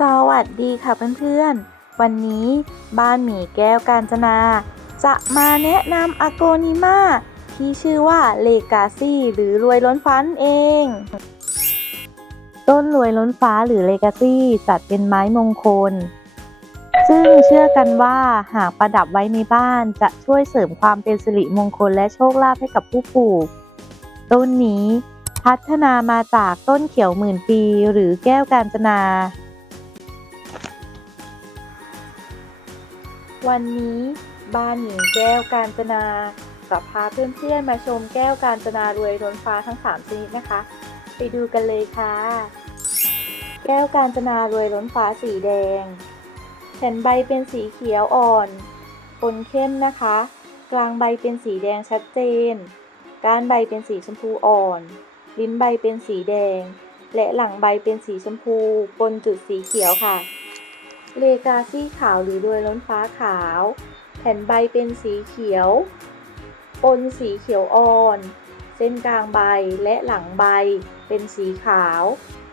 สวัสดีค่ะเพื่อนๆ วันนี้บ้านหมีแก้วกาญจนา จะมาแนะนำอาโกนิมาที่ชื่อว่าเลกาซี่หรือรวยล้นฟ้านเอง ต้นรวยล้นฟ้าหรือเลกาซี่จัดเป็นไม้มงคล ซึ่งเชื่อกันว่าหากประดับไว้ในบ้านจะช่วยเสริมความเป็นสิริมงคลและโชคลาภให้กับผู้ปลูก ต้นนี้พัฒนามาจากต้นเขียวหมื่นปีหรือแก้วกาญจนา วันนี้บ้านหญิงแก้วกาญจนาจะพาเพื่อนๆมาชมแก้วกาญจนารวยล้นฟ้าทั้ง 3 ชนิดนะคะ ไปดูกันเลยค่ะ แก้วกาญจนารวยล้นฟ้าสีแดง แผ่นใบเป็นสีเขียวอ่อนปนเข้มนะคะ กลางใบเป็นสีแดงชัดเจน ก้านใบเป็นสีชมพูอ่อน ลิ้นใบเป็นสีแดง และหลังใบเป็นสีชมพูปนจุดสีเขียวค่ะ เลกาซี่ขาวหรือรวยล้นฟ้าขาว แผ่นใบเป็นสีเขียว ปนสีเขียวอ่อน เส้นกลางใบและหลังใบเป็นสีขาว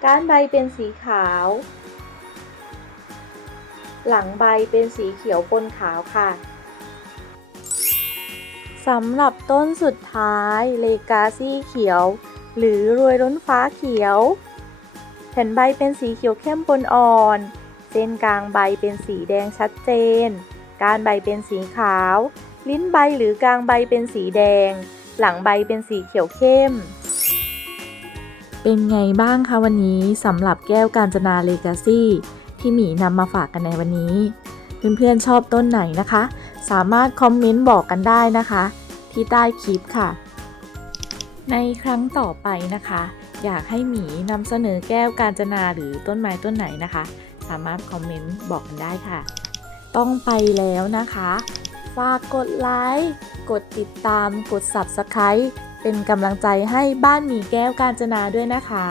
ก้านใบเป็นสีขาว หลังใบเป็นสีเขียวปนขาวค่ะสำหรับต้นสุดท้ายเลกาซี่เขียว หรือรวยล้นฟ้าเขียว แผ่นใบเป็นสีเขียวเข้มปนอ่อน เส้นกลางใบเป็นสีแดงชัดเจนการใบเป็นสีขาว ลิ้นใบหรือกลางใบเป็นสีแดง หลังใบเป็นสีเขียวเข้ม เป็นไงบ้างคะวันนี้สำหรับแก้วกาญจนาเลกาซี่ที่หมีนำมาฝากกันในวันนี้ เพื่อนๆชอบต้นไหนนะคะ สามารถคอมเมนต์บอกกันได้นะคะ ที่ใต้คลิปค่ะ ในครั้งต่อไปนะคะ อยากให้หมีนำเสนอแก้วกาญจนาหรือต้นไม้ต้นไหนนะคะ สามารถคอมเมนต์บอกกันได้ค่ะ ต้องไปแล้วนะคะ ฝากกดไลค์กดติดตามกด Subscribe เป็นกำลังใจให้บ้านหมีแก้วกาญจนาด้วยนะคะ